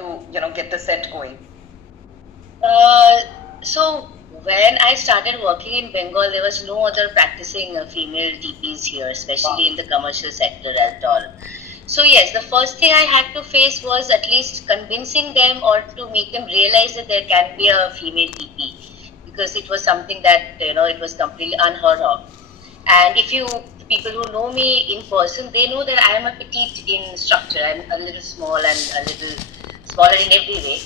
to, get the set going? So when I started working in Bengal, there was no other practicing female DPs here, especially in the commercial sector at all. So yes, the first thing I had to face was at least convincing them or to make them realize that there can be a female DP, because it was something that it was completely unheard of. And if people who know me in person, they know that I am a petite in structure. I'm a little small and a little smaller in every way.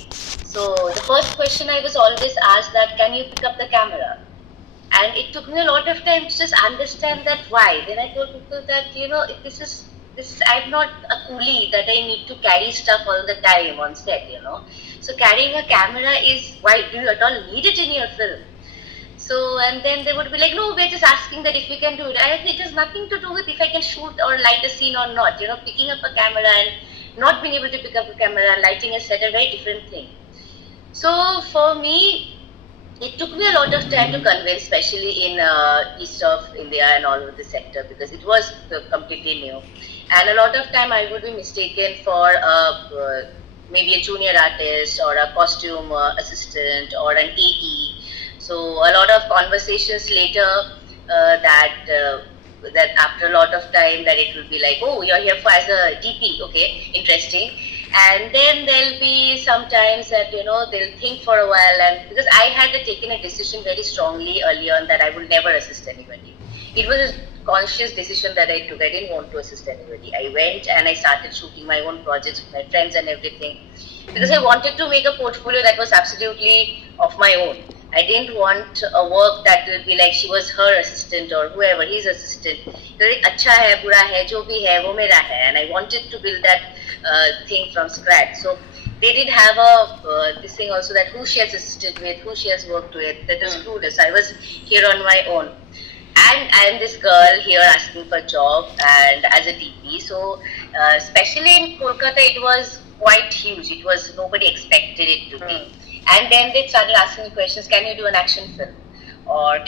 So the first question I was always asked that, can you pick up the camera? And it took me a lot of time to just understand that why. Then I told people that, this is I'm not a coolie that I need to carry stuff all the time on set, So carrying a camera is, why do you at all need it in your film? So, and then they would be like, no, we're just asking that if we can do it. And it has nothing to do with if I can shoot or light a scene or not. Picking up a camera and not being able to pick up a camera and lighting a set are very different thing. So for me, it took me a lot of time to convince, especially in east of India and all over the sector, because it was completely new. And a lot of time I would be mistaken for maybe a junior artist or a costume assistant or an AE. So a lot of conversations later that after a lot of time that it will be like, oh, you're here as a DP, okay, interesting. And then there'll be sometimes that, they'll think for a while, and because I had taken a decision very strongly early on that I would never assist anybody. It was a conscious decision that I took. I didn't want to assist anybody. I went and I started shooting my own projects with my friends and everything, because I wanted to make a portfolio that was absolutely of my own. I didn't want a work that will be like she was her assistant or whoever, his assistant. Acha hai, bura hai, jo bhi hai, wo mera hai. And I wanted to build that thing from scratch. So they did have this thing also, that who she has assisted with, who she has worked with, that is clueless. I was here on my own. And I am this girl here asking for a job and as a DP. So especially in Kolkata, it was quite huge. It was, nobody expected it to be. And then they started asking me questions, can you do an action film? Or